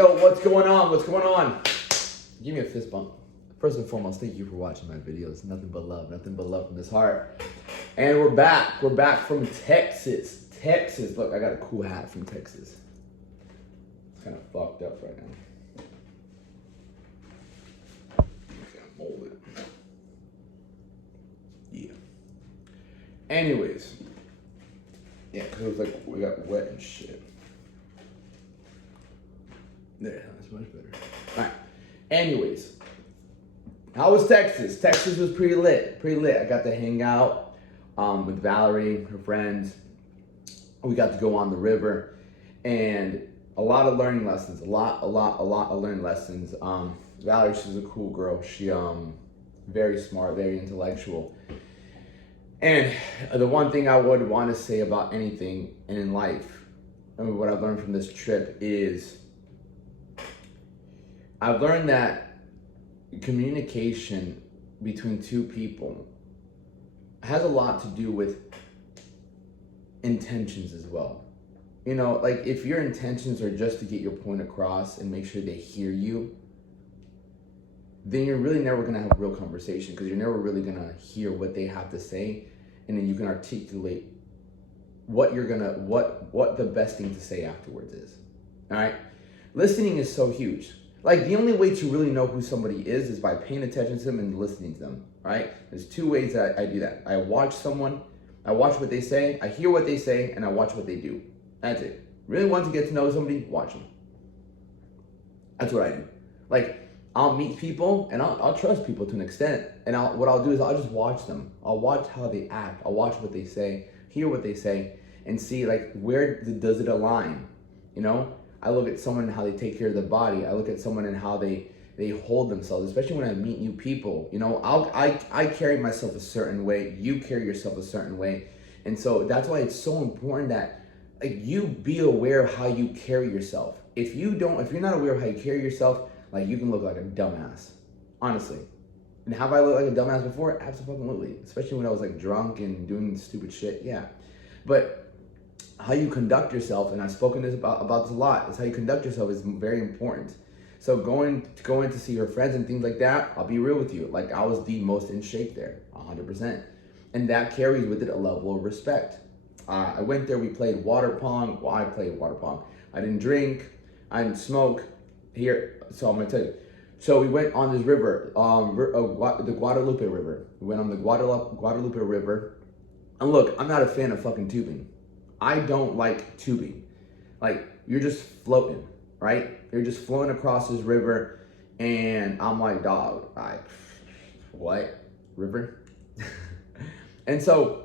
Yo, what's going on? What's going on? Give me a fist bump. First and foremost, thank you for watching my videos. Nothing but love from this heart. And we're back. We're back from Texas. Texas. Look, I got a cool hat from Texas. It's kind of fucked up right now. I'm just gonna mold it. Yeah. Anyways. Yeah, because it was like we got wet and shit. There, that's much better. All right. Anyways, how was Texas? Texas was pretty lit. Pretty lit. I got to hang out with Valerie, her friends. We got to go on the river, and a lot of learning lessons. A lot of learning lessons. Valerie, she's a cool girl. She very smart, very intellectual. And the one thing I would want to say about anything in life, and what I've learned from this trip is, I've learned that communication between two people has a lot to do with intentions as well. You know, like if your intentions are just to get your point across and make sure they hear you, then you're really never gonna have a real conversation, because you're never really gonna hear what they have to say, and then you can articulate what you're gonna, what the best thing to say afterwards is. All right? Listening is so huge. Like, the only way to really know who somebody is by paying attention to them and listening to them, right? There's two ways that I do that. I watch someone, I watch what they say, I hear what they say, and I watch what they do. That's it. Really want to get to know somebody? Watch them. That's what I do. Like, I'll meet people, and I'll trust people to an extent, and what I'll do is I'll just watch them. I'll watch how they act. I'll watch what they say, hear what they say, and see, like, where does it align, you know? I look at someone and how they take care of their body. I look at someone and how they hold themselves, especially when I meet new people. You know, I carry myself a certain way. You carry yourself a certain way. And so that's why it's so important that, like, you be aware of how you carry yourself. If you're not aware of how you carry yourself, like, you can look like a dumbass, honestly. And have I looked like a dumbass before? Absolutely. Especially when I was, like, drunk and doing stupid shit. Yeah. But how you conduct yourself, and I've spoken about this a lot, is how you conduct yourself is very important. So going to see her friends and things like that, I'll be real with you, like, I was the most in shape there, 100%. And that carries with it a level of respect. I went there, we played water pong. Well, I played water pong. I didn't drink, I didn't smoke. Here, so I'm gonna tell you. So we went on this river, the Guadalupe River. We went on the Guadalupe River. And look, I'm not a fan of fucking tubing. I don't like tubing. Like, you're just floating, right? You're just floating across this river, and I'm like, dog, what? River? And so,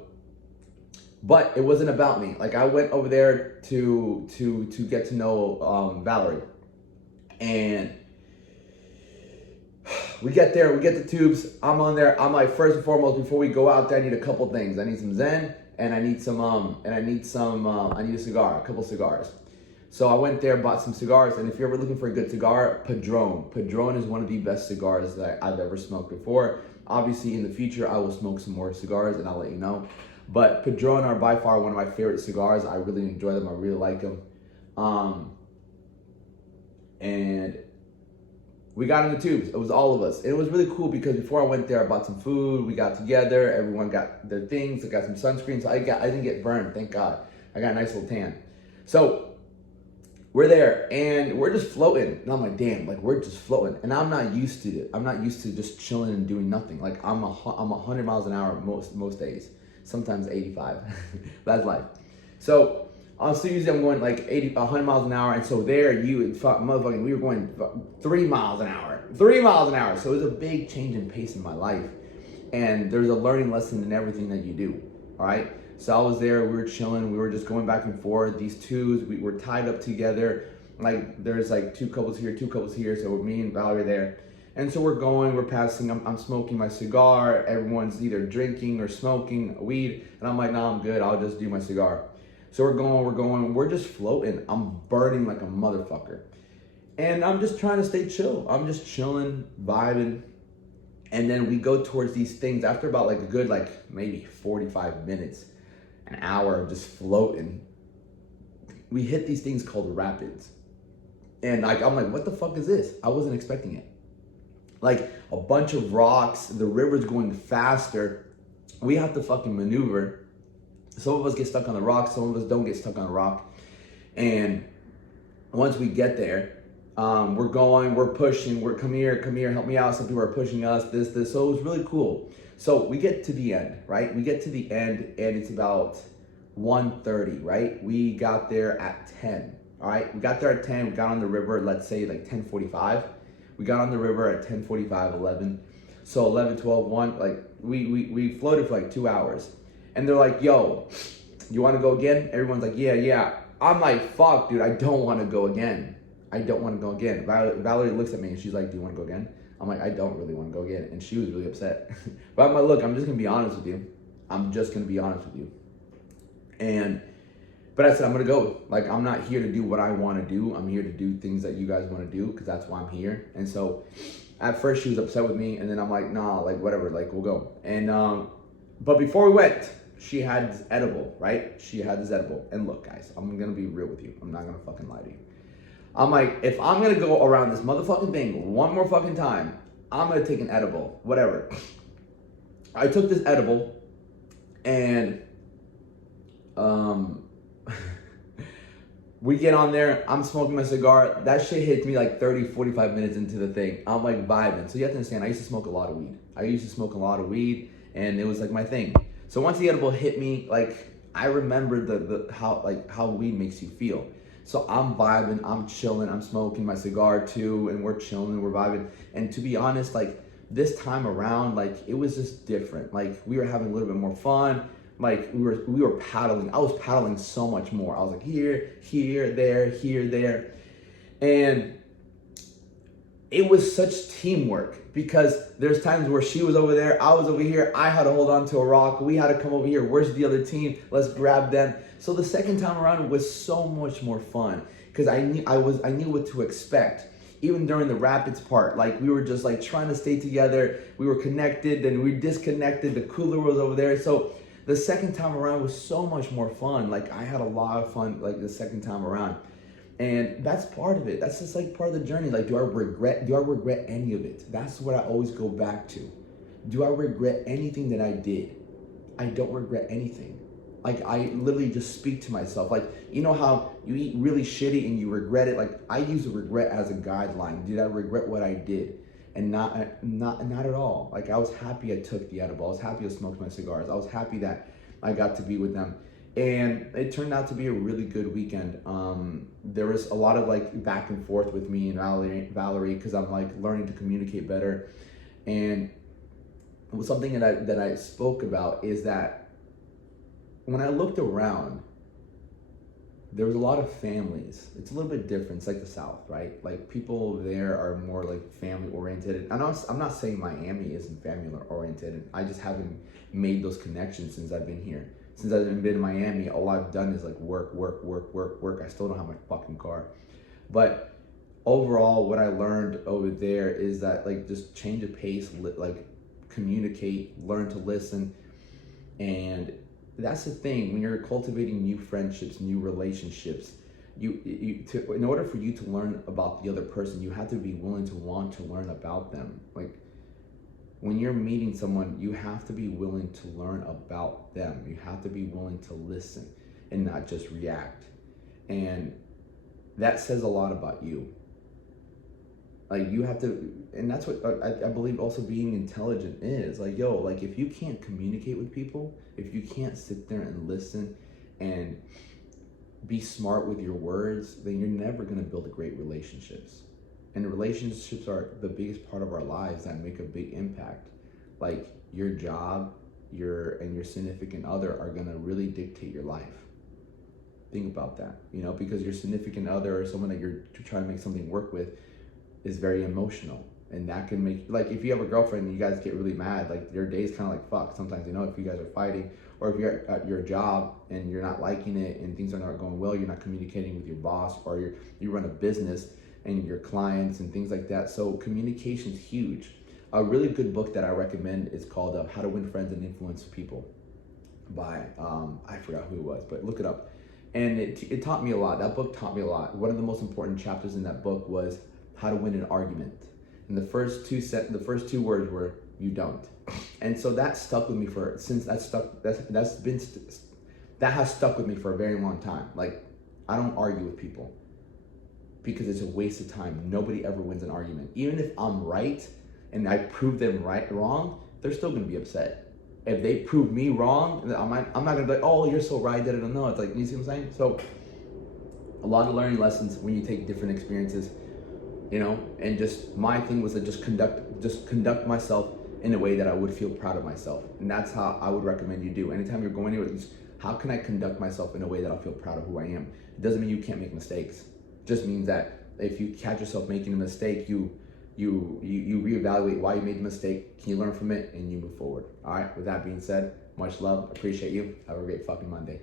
but it wasn't about me. Like, I went over there to get to know Valerie. And we get there, we get the tubes, I'm on there. I'm like, first and foremost, before we go out there, I need a couple things. I need some Zen, and I need a cigar, a couple cigars. So I went there, bought some cigars, and if you're ever looking for a good cigar, Padron. Padron is one of the best cigars that I've ever smoked before. Obviously, in the future, I will smoke some more cigars, and I'll let you know. But Padron are by far one of my favorite cigars. I really enjoy them. I really like them. And we got in the tubes. It was all of us. It was really cool because before I went there, I bought some food. We got together. Everyone got their things. I got some sunscreen. So I didn't get burned. Thank God. I got a nice little tan. So we're there and we're just floating. And I'm like, damn, like, we're just floating. And I'm not used to it. I'm not used to just chilling and doing nothing. Like, I'm 100 miles an hour most days. Sometimes 85. That's life. So usually I'm going like 100 miles an hour, and so there we were going 3 miles an hour. 3 miles an hour. So it was a big change in pace in my life. And there's a learning lesson in everything that you do, all right? So I was there, we were chilling, we were just going back and forth. These twos, we were tied up together. Like, there's like two couples here, so me and Valerie there. And so we're passing, I'm smoking my cigar, everyone's either drinking or smoking weed, and I'm like, nah, I'm good, I'll just do my cigar. So we're just floating. I'm burning like a motherfucker. And I'm just trying to stay chill. I'm just chilling, vibing. And then we go towards these things after about like a good, like, maybe 45 minutes, an hour of just floating. We hit these things called rapids. And like, I'm like, what the fuck is this? I wasn't expecting it. Like a bunch of rocks, the river's going faster. We have to fucking maneuver. Some of us get stuck on the rock, some of us don't get stuck on the rock. And once we get there, we're going, we're pushing, we're come here, help me out. Some people are pushing us, this. So it was really cool. So we get to the end, right? We get to the end and it's about 1:30, right? We got there at 10, all right? We got there at 10, we got on the river, let's say like 10:45. We got on the river at 10:45, 11. So 11, 12, 1, like we floated for like 2 hours. And they're like, yo, you want to go again? Everyone's like, yeah. I'm like, fuck, dude, I don't want to go again. Valerie looks at me and she's like, do you want to go again? I'm like, I don't really want to go again. And she was really upset. But I'm like, look, I'm just going to be honest with you. But I said, I'm going to go. Like, I'm not here to do what I want to do. I'm here to do things that you guys want to do because that's why I'm here. And so at first she was upset with me. And then I'm like, nah, like, whatever, like, we'll go. And, but before we went, she had this edible, right? And look, guys, I'm going to be real with you. I'm not going to fucking lie to you. I'm like, if I'm going to go around this motherfucking thing one more fucking time, I'm going to take an edible, whatever. I took this edible and we get on there, I'm smoking my cigar. That shit hits me like 30, 45 minutes into the thing. I'm like vibing. So you have to understand, I used to smoke a lot of weed. And it was like my thing. So once the edible hit me, like I remembered how weed makes you feel. So I'm vibing, I'm chilling, I'm smoking my cigar too, and we're chilling, we're vibing. And to be honest, like this time around, like it was just different. Like we were having a little bit more fun. Like we were paddling. I was paddling so much more. I was like here, there. And it was such teamwork because there's times where she was over there, I was over here, I had to hold on to a rock, we had to come over here, where's the other team? Let's grab them. So the second time around was so much more fun because I knew what to expect. Even during the rapids part, like we were just like trying to stay together, we were connected, then we disconnected, the cooler was over there. So the second time around was so much more fun. Like I had a lot of fun like the second time around. And that's part of it. That's just like part of the journey. Like, do I regret any of it? That's what I always go back to. Do I regret anything that I did? I don't regret anything. Like, I literally just speak to myself. Like, you know how you eat really shitty and you regret it? Like, I use regret as a guideline. Did I regret what I did? And not at all. Like, I was happy I took the edible. I was happy I smoked my cigars. I was happy that I got to be with them. And it turned out to be a really good weekend. There was a lot of like back and forth with me and Valerie because I'm like learning to communicate better. And something that I spoke about is that when I looked around, there was a lot of families. It's a little bit different. It's like the South, right? Like people there are more like family oriented. I'm not saying Miami isn't family oriented. I just haven't made those connections since I've been here. Since I've been in Miami, all I've done is like work. I still don't have my fucking car. But overall, what I learned over there is that like just change of pace, like communicate, learn to listen. And that's the thing, when you're cultivating new friendships, new relationships, in order for you to learn about the other person, you have to be willing to want to learn about them. Like when you're meeting someone, you have to be willing to learn about them. You have to be willing to listen and not just react. And that says a lot about you. Like you have to, and that's what I believe also being intelligent is. Like, yo, like if you can't communicate with people, if you can't sit there and listen and be smart with your words, then you're never gonna build great relationships. And relationships are the biggest part of our lives that make a big impact. Like your job, your significant other are gonna really dictate your life. Think about that, because your significant other or someone that you're trying to make something work with is very emotional, and that can make, like if you have a girlfriend and you guys get really mad, like your day's kind of like fuck sometimes, if you guys are fighting, or if you're at your job and you're not liking it and things are not going well, you're not communicating with your boss, or you run a business and your clients and things like that. So communication is huge. A really good book that I recommend is called How to Win Friends and Influence People by I forgot who it was, but look it up. And it taught me a lot. That book taught me a lot. One of the most important chapters in that book was how to win an argument. And the first two words were "you don't." And so that stuck with me that has stuck with me for a very long time. Like, I don't argue with people because it's a waste of time. Nobody ever wins an argument. Even if I'm right and I prove them wrong, they're still gonna be upset. If they prove me wrong, I'm not gonna be like, oh, you're so right. No, it's like, you see what I'm saying? So a lot of learning lessons when you take different experiences, and just my thing was to just conduct myself in a way that I would feel proud of myself. And that's how I would recommend you do. Anytime you're going anywhere, just how can I conduct myself in a way that I'll feel proud of who I am? It doesn't mean you can't make mistakes. It just means that if you catch yourself making a mistake, you reevaluate why you made the mistake. Can you learn from it? And you move forward. All right. With that being said, much love. Appreciate you. Have a great fucking Monday.